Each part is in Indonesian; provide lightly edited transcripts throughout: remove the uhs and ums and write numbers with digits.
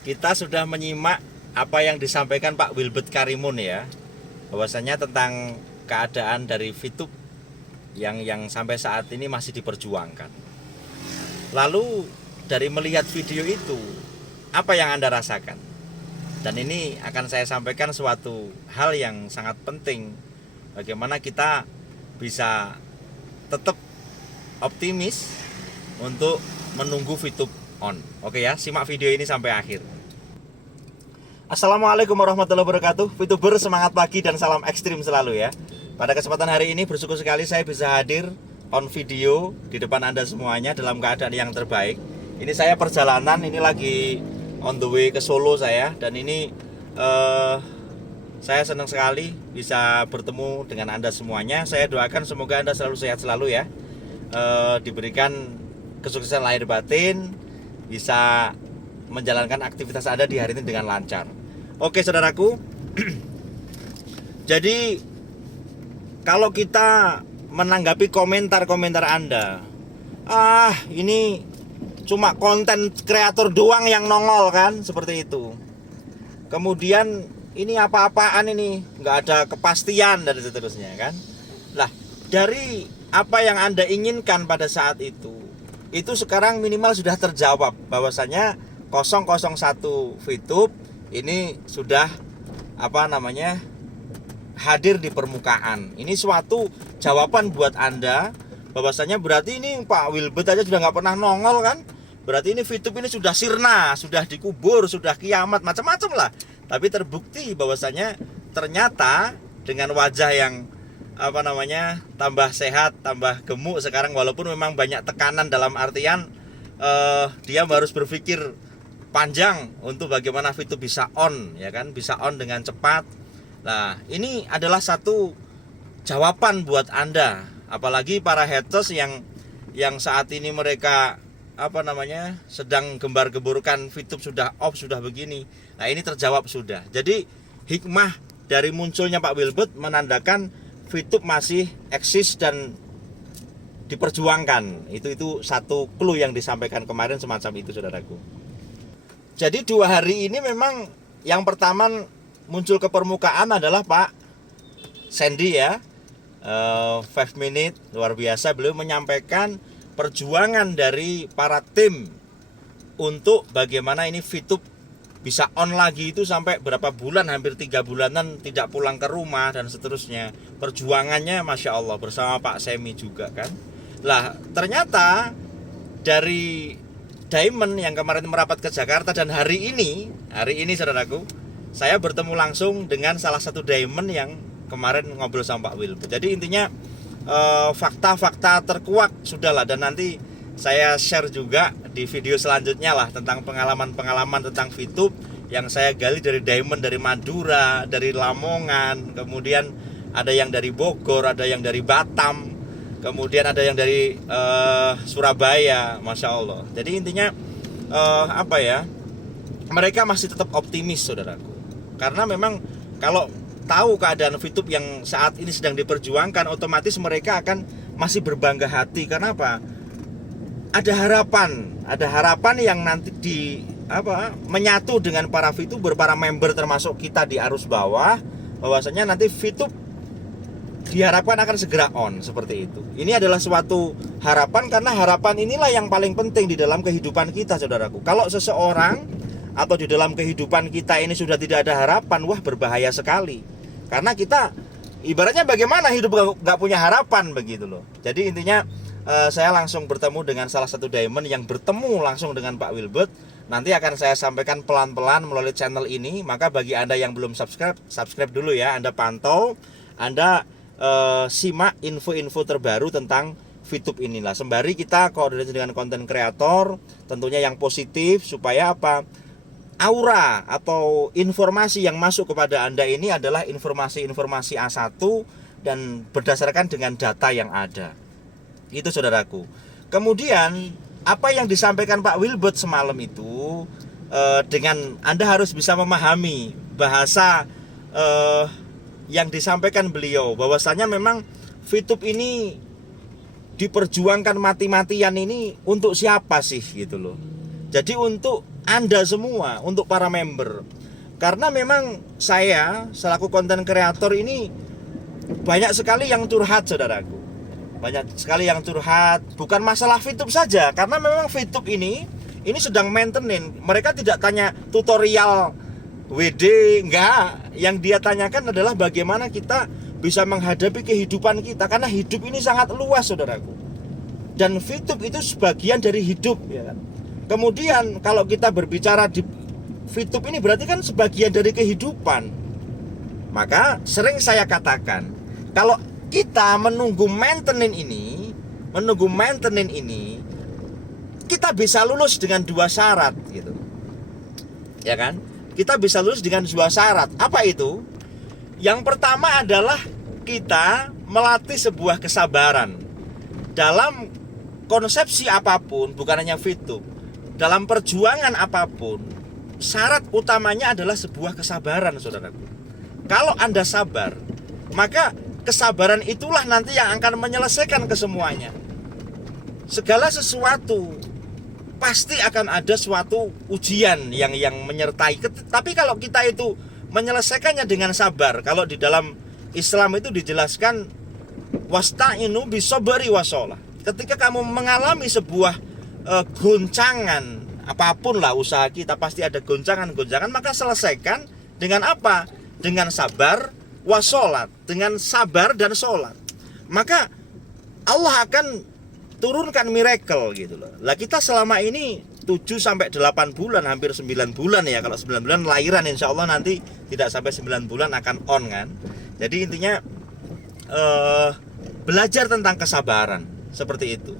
kita sudah menyimak apa yang disampaikan Pak Wilbert Karimun ya, bahwasanya tentang keadaan dari VTube yang sampai saat ini masih diperjuangkan. Lalu dari melihat video itu, apa yang Anda rasakan? Dan ini akan saya sampaikan suatu hal yang sangat penting, bagaimana kita bisa tetap optimis untuk menunggu VTube on. Oke ya, simak video ini sampai akhir. Assalamualaikum warahmatullahi wabarakatuh. VTuber semangat pagi dan salam ekstrim selalu ya. Pada kesempatan hari ini bersyukur sekali saya bisa hadir on video di depan Anda semuanya dalam keadaan yang terbaik. Ini saya perjalanan, ini lagi on the way ke Solo saya. Dan ini saya senang sekali bisa bertemu dengan Anda semuanya. Saya doakan semoga Anda selalu sehat selalu ya, diberikan kesuksesan lahir batin, bisa menjalankan aktivitas Anda di hari ini dengan lancar. Oke saudaraku, jadi kalau kita menanggapi komentar-komentar Anda, ini cuma konten kreator doang yang nongol kan, seperti itu. Kemudian ini apa-apaan ini, nggak ada kepastian dan seterusnya kan. Lah, dari apa yang Anda inginkan pada saat itu sekarang minimal sudah terjawab, bahwasanya 001 VTube ini sudah hadir di permukaan. Ini suatu jawaban buat Anda, bahwasanya berarti ini Pak Wilbert aja sudah nggak pernah nongol kan. Berarti ini VTube ini sudah sirna, sudah dikubur, sudah kiamat, macam-macam lah. Tapi terbukti bahwasanya ternyata dengan wajah yang tambah sehat, tambah gemuk sekarang, walaupun memang banyak tekanan dalam artian dia harus berpikir panjang untuk bagaimana VTube bisa on ya kan, bisa on dengan cepat. Nah, ini adalah satu jawaban buat Anda, apalagi para haters yang saat ini mereka sedang gembar-gemborkan VTube sudah off, sudah begini. Nah, ini terjawab sudah. Jadi hikmah dari munculnya Pak Wilbert menandakan VTube masih eksis dan diperjuangkan. Itu satu clue yang disampaikan kemarin semacam itu saudaraku. Jadi 2 hari ini memang yang pertama muncul ke permukaan adalah Pak Sandy ya, 5 minute luar biasa, beliau menyampaikan perjuangan dari para tim untuk bagaimana ini VTube bisa on lagi, itu sampai berapa bulan, hampir 3 bulanan tidak pulang ke rumah dan seterusnya. Perjuangannya Masya Allah bersama Pak Semi juga kan. Lah ternyata dari Diamond yang kemarin merapat ke Jakarta, dan hari ini saudaraku, saya bertemu langsung dengan salah satu Diamond yang kemarin ngobrol sama Pak Wilbert. Jadi intinya fakta-fakta terkuak sudahlah, dan nanti saya share juga di video selanjutnya lah tentang pengalaman-pengalaman tentang VTube yang saya gali dari Diamond, dari Madura, dari Lamongan, kemudian ada yang dari Bogor, ada yang dari Batam, kemudian ada yang dari Surabaya, Masya Allah. Jadi intinya mereka masih tetap optimis saudaraku, karena memang kalau tahu keadaan VTube yang saat ini sedang diperjuangkan, otomatis mereka akan masih berbangga hati. Karena apa? Ada harapan yang nanti menyatu dengan para VTuber, para member termasuk kita di arus bawah, bahwasanya nanti VTube diharapkan akan segera on, seperti itu. Ini adalah suatu harapan, karena harapan inilah yang paling penting di dalam kehidupan kita saudaraku. Kalau seseorang atau di dalam kehidupan kita ini sudah tidak ada harapan, wah berbahaya sekali. Karena kita ibaratnya bagaimana hidup gak punya harapan begitu loh. Jadi intinya saya langsung bertemu dengan salah satu Diamond yang bertemu langsung dengan Pak Wilbert. Nanti akan saya sampaikan pelan-pelan melalui channel ini. Maka bagi Anda yang belum subscribe dulu ya. Anda pantau, Anda simak info-info terbaru tentang VTube inilah. Sembari kita koordinasi dengan konten kreator, tentunya yang positif, supaya aura atau informasi yang masuk kepada Anda ini adalah informasi-informasi A1 dan berdasarkan dengan data yang ada. Itu saudaraku. Kemudian apa yang disampaikan Pak Wilbert semalam itu, dengan Anda harus bisa memahami bahasa yang disampaikan beliau, bahwasanya memang VTube ini diperjuangkan mati-matian ini untuk siapa sih gitu loh. Jadi untuk Anda semua, untuk para member. Karena memang saya selaku konten kreator ini banyak sekali yang curhat, saudaraku. Banyak sekali yang curhat, bukan masalah VTube saja, karena memang VTube ini sedang maintenance. Mereka tidak tanya tutorial WD, enggak. Yang dia tanyakan adalah bagaimana kita bisa menghadapi kehidupan kita, karena hidup ini sangat luas, saudaraku. Dan VTube itu sebagian dari hidup, ya kan. Kemudian kalau kita berbicara di VTube ini berarti kan sebagian dari kehidupan. Maka sering saya katakan, kalau kita menunggu maintenance ini, kita bisa lulus dengan 2 syarat gitu. Ya kan? Kita bisa lulus dengan 2 syarat. Apa itu? Yang pertama adalah kita melatih sebuah kesabaran. Dalam konsepsi apapun, bukan hanya VTube, dalam perjuangan apapun, syarat utamanya adalah sebuah kesabaran, saudaraku. Kalau Anda sabar, maka kesabaran itulah nanti yang akan menyelesaikan kesemuanya. Segala sesuatu pasti akan ada suatu ujian yang menyertai. Tapi kalau kita itu menyelesaikannya dengan sabar, kalau di dalam Islam itu dijelaskan wasta'inu bisobri wasolah. Ketika kamu mengalami sebuah goncangan, apapun lah usaha kita pasti ada goncangan-goncangan, maka selesaikan dengan apa? Dengan sabar wasolat, dengan sabar dan sholat. Maka Allah akan turunkan miracle gitu loh. Lah kita selama ini 7-8 bulan, hampir 9 bulan ya. Kalau 9 bulan lahiran, insya Allah nanti tidak sampai 9 bulan akan on kan. Jadi intinya belajar tentang kesabaran, seperti itu.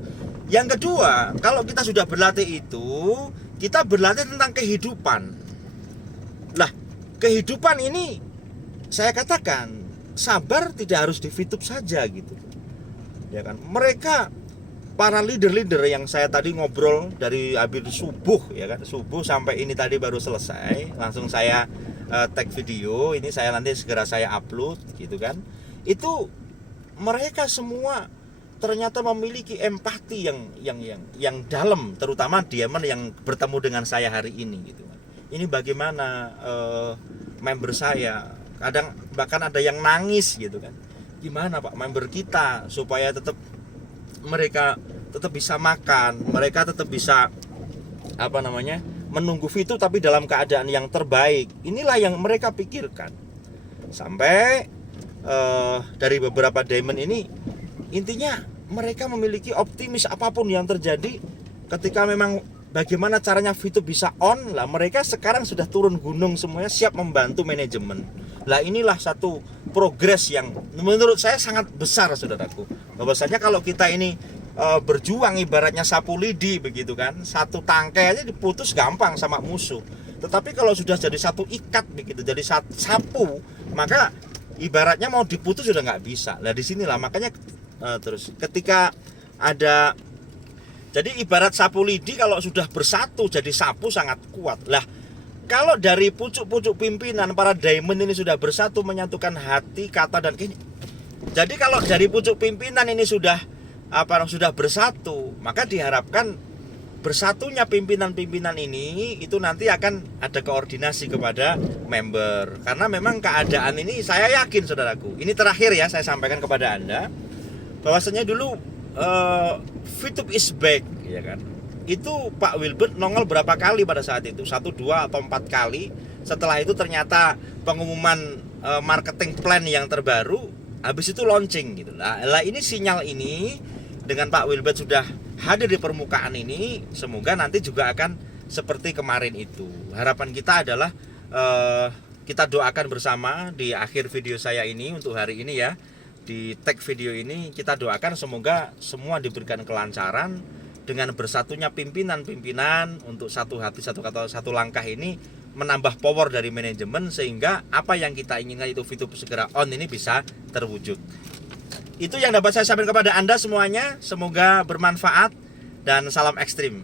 Yang kedua, kalau kita sudah berlatih itu, kita berlatih tentang kehidupan. Lah, kehidupan ini saya katakan, sabar tidak harus di VTube saja gitu. Ya kan? Mereka para leader-leader yang saya tadi ngobrol dari habis subuh, ya kan? Subuh sampai ini tadi baru selesai, langsung saya tag video, ini saya nanti segera saya upload gitu kan. Itu mereka semua ternyata memiliki empati yang dalam, terutama Diamond yang bertemu dengan saya hari ini gitu kan. Ini bagaimana member saya, kadang bahkan ada yang nangis gitu kan. Gimana Pak member kita supaya mereka tetap bisa makan, mereka tetap bisa menunggu VTube tapi dalam keadaan yang terbaik. Inilah yang mereka pikirkan. Sampai dari beberapa diamond ini, intinya mereka memiliki optimis apapun yang terjadi. Ketika memang bagaimana caranya VTube bisa on, lah mereka sekarang sudah turun gunung semuanya, siap membantu manajemen. Lah inilah satu progres yang menurut saya sangat besar, saudaraku. Bahwasanya kalau kita ini berjuang ibaratnya sapu lidi begitu kan, satu tangkai aja diputus gampang sama musuh. Tetapi kalau sudah jadi satu ikat begitu, jadi sapu, maka ibaratnya mau diputus sudah nggak bisa. Lah disinilah makanya terus ketika ada, jadi ibarat sapu lidi kalau sudah bersatu jadi sapu sangat kuat. Lah kalau dari pucuk-pucuk pimpinan para diamond ini sudah bersatu menyatukan hati, kata dan kini. Jadi kalau dari pucuk pimpinan ini sudah bersatu, maka diharapkan bersatunya pimpinan-pimpinan ini itu nanti akan ada koordinasi kepada member. Karena memang keadaan ini saya yakin, saudaraku, ini terakhir ya saya sampaikan kepada Anda, bahwasanya dulu VTube is back, ya kan. Itu Pak Wilbert nongol berapa kali pada saat itu? 1, 2, atau 4 kali. Setelah itu ternyata pengumuman marketing plan yang terbaru, habis itu launching gitu. Lah ini sinyal ini dengan Pak Wilbert sudah hadir di permukaan ini, semoga nanti juga akan seperti kemarin itu. Harapan kita adalah kita doakan bersama di akhir video saya ini untuk hari ini ya. Di tag video ini kita doakan semoga semua diberikan kelancaran dengan bersatunya pimpinan-pimpinan untuk satu hati, satu kata, satu langkah ini menambah power dari manajemen sehingga apa yang kita inginkan itu VTube segera on ini bisa terwujud. Itu yang dapat saya sampaikan kepada Anda semuanya. Semoga bermanfaat dan salam ekstrim.